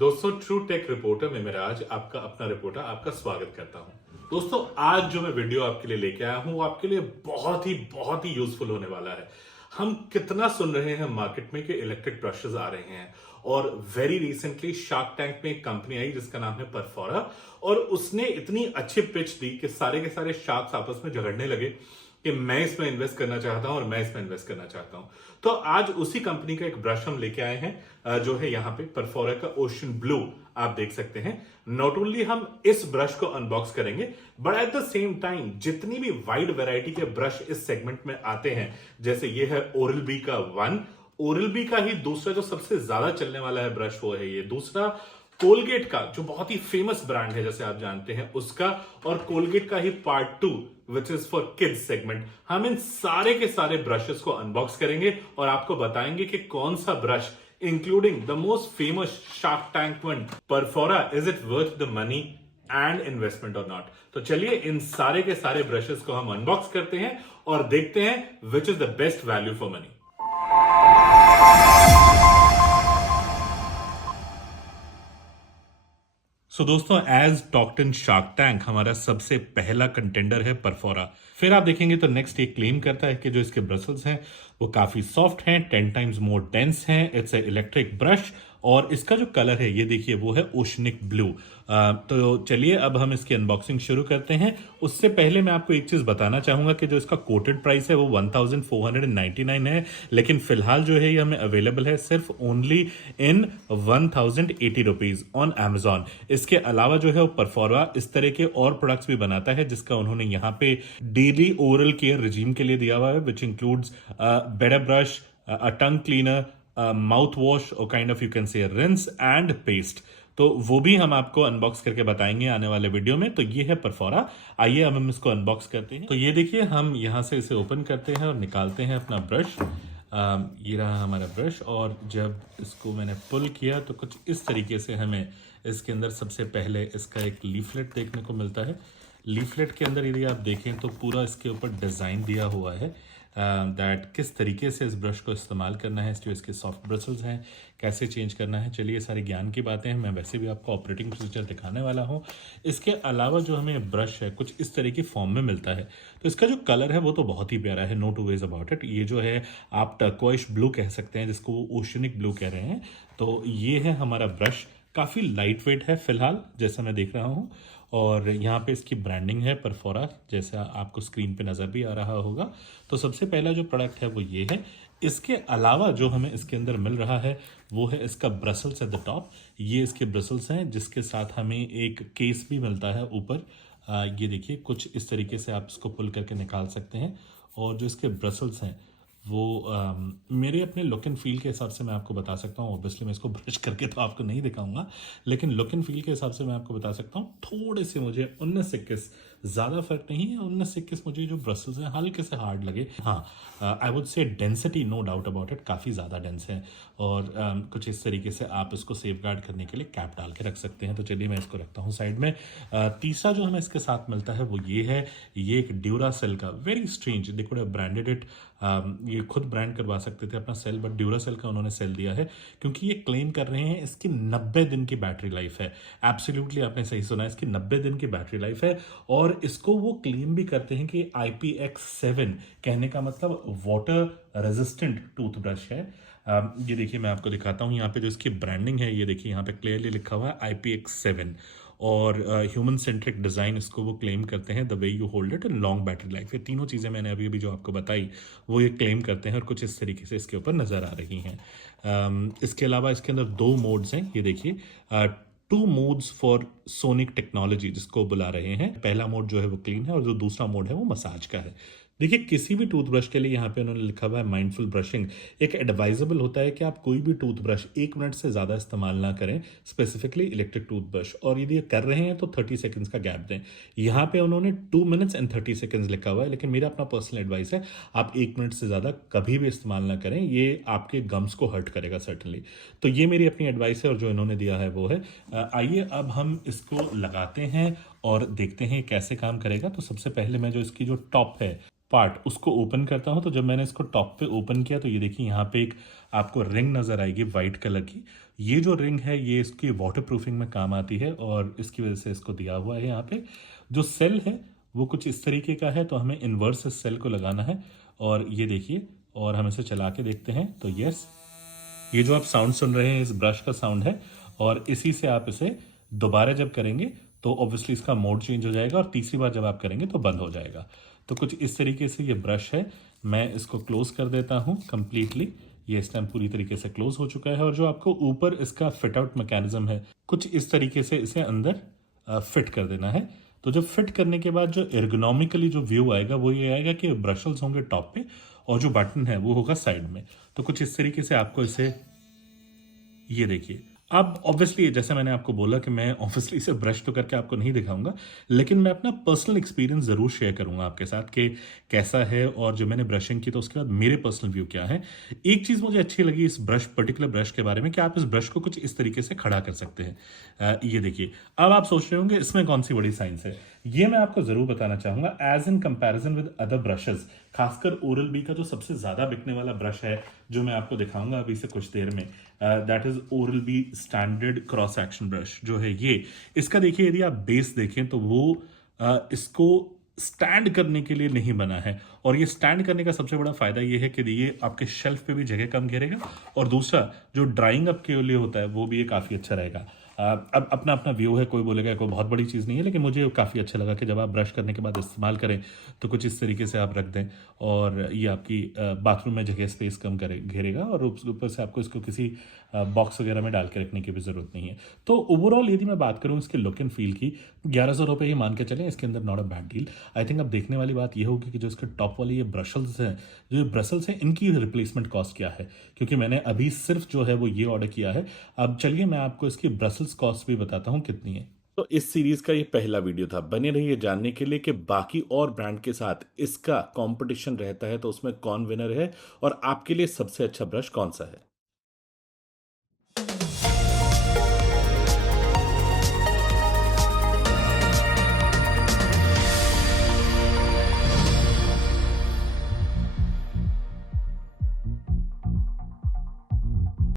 दोस्तों, true take reporter में मैं राज, आपका अपना रिपोर्टर, आपका स्वागत करता हूं। दोस्तों, आज जो मैं वीडियो आपके लिए लेके आया हूं वो आपके लिए बहुत ही यूजफुल होने वाला है। हम कितना सुन रहे हैं मार्केट में कि इलेक्ट्रिक ब्रशेस आ रहे हैं और वेरी रिसेंटली शार्क टैंक में एक कंपनी आई जिसका नाम है परफोरा और उसने इतनी अच्छी पिच दी कि सारे के सारे शार्क्स आपस में झगड़ने लगे कि मैं इसमें इन्वेस्ट करना चाहता हूं और मैं इसमें इन्वेस्ट करना चाहता हूं। तो आज उसी कंपनी का एक ब्रश हम लेके आए हैं जो है यहाँ पे परफोरा का ओशन ब्लू, आप देख सकते हैं। नॉट ओनली हम इस ब्रश को अनबॉक्स करेंगे but at the same time जितनी भी वाइड वैरायटी के ब्रश इस सेगमेंट में आते हैं, जैसे ये है ओरल बी का ओरल बी का ही दूसरा जो सबसे ज्यादा चलने वाला है ब्रश वो है ये दूसरा, कोलगेट का जो बहुत ही फेमस ब्रांड है जैसे आप जानते हैं उसका, और कोलगेट का ही part 2 which is for kids segment. हम इन सारे के सारे ब्रशेस को अनबॉक्स करेंगे और आपको बताएंगे कि कौन सा brush including the most famous Shark Tank one Perfora, is it worth the money and investment और नॉट। तो चलिए इन सारे के सारे ब्रशेस को हम अनबॉक्स करते हैं और देखते हैं which is the best value for money. So दोस्तों, as talked in Shark Tank हमारा सबसे पहला कंटेंडर है परफोरा। फिर आप देखेंगे तो नेक्स्ट ये क्लेम करता है कि जो इसके ब्रसल्स हैं वो काफी सॉफ्ट हैं, 10 टाइम्स मोर डेंस हैं, इट्स ए इलेक्ट्रिक ब्रश, और इसका जो कलर है ये देखिए वो है ओशनिक ब्लू। तो चलिए अब हम इसकी अनबॉक्सिंग शुरू करते हैं। उससे पहले मैं आपको एक चीज बताना चाहूंगा कि जो इसका कोटेड प्राइस है वो 1499 है, लेकिन फिलहाल जो है ये हमें अवेलेबल है सिर्फ only in 1080 rupees on Amazon। इसके अलावा जो है वो परफोरा इस तरह के और प्रोडक्ट्स भी बनाता है जिसका उन्होंने यहाँ पे डेली ओरल केयर रिजीम के लिए दिया हुआ है, which includes better brush, a tongue cleaner, mouth wash और kind of you can say rinse and paste. तो वो भी हम आपको अनबॉक्स करके बताएंगे आने वाले वीडियो में। तो ये है परफोरा। आइए अब हम इसको अनबॉक्स करते हैं। तो ये देखिए, हम यहाँ से इसे ओपन करते हैं और निकालते हैं अपना ब्रश। ये रहा हमारा ब्रश, और जब इसको मैंने पुल किया तो कुछ इस तरीके से हमें इसके अंदर सबसे पहले इसका एक लीफलेट देखने को मिलता है। लीफलेट के अंदर यदि आप देखें तो पूरा इसके ऊपर डिज़ाइन दिया हुआ है दैट किस तरीके से इस ब्रश को इस्तेमाल करना है, जो इसके सॉफ्ट ब्रसल्स हैं कैसे चेंज करना है। चलिए, सारे ज्ञान की बातें हैं, मैं वैसे भी आपको ऑपरेटिंग प्रोसीजर दिखाने वाला हूँ। इसके अलावा जो हमें ब्रश है कुछ इस तरह की फॉर्म में मिलता है। तो इसका जो कलर है वो तो बहुत ही प्यारा है, no two ways about it. ये जो है आप टर्कोइश ब्लू कह सकते हैं, जिसको वो ओशनिक ब्लू कह रहे हैं। तो ये है हमारा ब्रश, काफ़ी लाइट वेट है फिलहाल जैसा मैं देख रहा हूँ, और यहाँ पे इसकी ब्रांडिंग है परफोरा, जैसा आपको स्क्रीन पे नज़र भी आ रहा होगा। तो सबसे पहला जो प्रोडक्ट है वो ये है। इसके अलावा जो हमें इसके अंदर मिल रहा है वो है इसका ब्रसल्स एट द टॉप। ये इसके ब्रसल्स हैं जिसके साथ हमें एक केस भी मिलता है ऊपर। ये देखिए, कुछ इस तरीके से आप इसको पुल करके निकाल सकते हैं, और जो इसके ब्रसल्स हैं वो मेरे अपने लुक एंड फील के हिसाब से मैं आपको बता सकता हूँ। ऑब्वियसली मैं इसको ब्रश करके तो आपको नहीं दिखाऊंगा, लेकिन लुक एंड फील के हिसाब से मैं आपको बता सकता हूँ थोड़े से मुझे 19-21 ज़्यादा फर्क नहीं है। 19-21 मुझे जो ब्रसल्स हैं हल्के से हार्ड लगे। हाँ, I would say density no doubt about it काफ़ी ज़्यादा डेंस है, और कुछ इस तरीके से आप इसको सेफ गार्ड करने के लिए कैप डाल के रख सकते हैं। तो चलिए मैं इसको रखता हूँ साइड में। तीसरा जो हमें इसके साथ मिलता है वो ये है। ये एक ड्यूरासेल का, very strange, they could have branded it, ये खुद ब्रांड करवा सकते थे अपना सेल, बट ड्यूरासेल का उन्होंने सेल दिया है क्योंकि ये क्लेम कर रहे हैं इसकी 90 दिन की बैटरी लाइफ है। एब्सोल्युटली आपने सही सुना, इसकी 90 दिन की बैटरी लाइफ है, और इसको वो क्लेम भी करते हैं कि IPX7, कहने का मतलब वाटर रेजिस्टेंट टूथब्रश है। ये देखिए, मैं आपको दिखाता हूँ यहाँ पे जो इसकी ब्रांडिंग है, ये देखिए यहाँ पे क्लियरली लिखा हुआ है IPX7, और ह्यूमन सेंट्रिक डिज़ाइन इसको वो क्लेम करते हैं, the way you hold it and long battery life. ये तीनों चीज़ें मैंने अभी जो आपको बताई वो ये क्लेम करते हैं, और कुछ इस तरीके से इसके ऊपर नज़र आ रही हैं। इसके अलावा इसके अंदर 2 मोड्स हैं, ये देखिए, 2 मोड्स फॉर सोनिक टेक्नोलॉजी जिसको बुला रहे हैं। पहला मोड जो है वो क्लीन है, और जो दूसरा मोड है वो मसाज का है। देखिए, किसी भी टूथब्रश के लिए यहाँ पे उन्होंने लिखा हुआ है माइंडफुल ब्रशिंग। एक एडवाइजेबल होता है कि आप कोई भी टूथब्रश 1 मिनट से ज़्यादा इस्तेमाल ना करें, स्पेसिफिकली इलेक्ट्रिक टूथब्रश, और यदि कर रहे हैं तो 30 सेकंड्स का गैप दें। यहाँ पे उन्होंने 2 मिनट्स एंड 30 सेकंड्स लिखा हुआ है, लेकिन मेरा अपना पर्सनल एडवाइस है आप 1 मिनट से ज़्यादा कभी भी इस्तेमाल ना करें, ये आपके गम्स को हर्ट करेगा सर्टनली। तो ये मेरी अपनी एडवाइस है, और जो इन्होंने दिया है वो है। आइए अब हम इसको लगाते हैं और देखते हैं कैसे काम करेगा। तो सबसे पहले मैं जो इसकी जो टॉप है पार्ट उसको ओपन करता हूं। तो जब मैंने इसको टॉप पे ओपन किया तो ये देखिए यहाँ पे एक आपको रिंग नजर आएगी वाइट कलर की। ये जो रिंग है ये इसकी वाटर प्रूफिंग में काम आती है और इसकी वजह से इसको दिया हुआ है यहाँ पे। जो सेल है वो कुछ इस तरीके का है, तो हमें इन्वर्स इस सेल को लगाना है और ये देखिए, और हम इसे चला के देखते हैं तो यस, ये जो आप साउंड सुन रहे हैं इस ब्रश का साउंड है, और इसी से आप इसे दोबारा जब करेंगे तो ऑब्वियसली इसका मोड चेंज हो जाएगा और तीसरी बार जब आप करेंगे तो बंद हो जाएगा। तो कुछ इस तरीके से ये ब्रश है। मैं इसको क्लोज कर देता हूँ कंप्लीटली। ये इस टाइम पूरी तरीके से क्लोज हो चुका है, और जो आपको ऊपर इसका फिट आउट मैकेनिज्म है कुछ इस तरीके से इसे अंदर फिट कर देना है। तो जब फिट करने के बाद जो एर्गोनॉमिकली जो व्यू आएगा वो ये आएगा कि ब्रशल्स होंगे टॉप पे और जो बटन है वो होगा साइड में। तो कुछ इस तरीके से आपको इसे, ये देखिए। अब ऑब्वियसली जैसे मैंने आपको बोला कि मैं ऑब्वियसली इसे ब्रश तो करके आपको नहीं दिखाऊंगा, लेकिन मैं अपना पर्सनल एक्सपीरियंस ज़रूर शेयर करूंगा आपके साथ कि कैसा है, और जो मैंने ब्रशिंग की तो उसके बाद मेरे पर्सनल व्यू क्या है। एक चीज़ मुझे अच्छी लगी इस ब्रश, पर्टिकुलर ब्रश के बारे में, कि आप इस ब्रश को कुछ इस तरीके से खड़ा कर सकते हैं। ये देखिए। अब आप सोच रहे होंगे इसमें कौन सी बड़ी साइंस है। ये मैं आपको ज़रूर बताना चाहूँगा। As in comparison with other brushes, खासकर ओरल बी का जो सबसे ज़्यादा बिकने वाला ब्रश है जो मैं आपको दिखाऊंगा अभी से कुछ देर में, that is Oral B standard cross action brush जो है ये। इसका देखिए यदि आप बेस देखें तो वो इसको स्टैंड करने के लिए नहीं बना है, और ये स्टैंड करने का सबसे बड़ा फायदा ये है कि ये आपके शेल्फ पे भी जगह कम घेरेगा, और दूसरा जो ड्राइंग अप के लिए होता है वो भी ये काफ़ी अच्छा रहेगा। अब अपना अपना व्यू है, कोई बोलेगा कोई बहुत बड़ी चीज़ नहीं है, लेकिन मुझे काफ़ी अच्छा लगा कि जब आप ब्रश करने के बाद इस्तेमाल करें तो कुछ इस तरीके से आप रख दें, और ये आपकी बाथरूम में जगह स्पेस कम करे घेरेगा, और ऊपर से आपको इसको किसी बॉक्स वगैरह में डाल के रखने की भी ज़रूरत नहीं है। तो ओवरऑल यदि मैं बात करूँ इसके लुक एंड फील की, 1100 रुपये ही मान के चलें, इसके अंदर not a bad deal. I think अब देखने वाली बात यह होगी कि जो इसके टॉप वाली ये ब्रशल्स हैं, जो ये ब्रशल्स हैं, इनकी रिप्लेसमेंट कॉस्ट क्या है, क्योंकि मैंने अभी सिर्फ जो है वो ये ऑर्डर किया है। अब चलिए मैं आपको इसकी ब्रशल्स कॉस्ट भी बताता हूँ कितनी है। तो इस सीरीज का ये पहला वीडियो था। बने रहिए जानने के लिए कि बाकी और ब्रांड के साथ इसका कंपटीशन रहता है तो उसमें कौन विनर है और आपके लिए सबसे अच्छा ब्रश कौन सा है।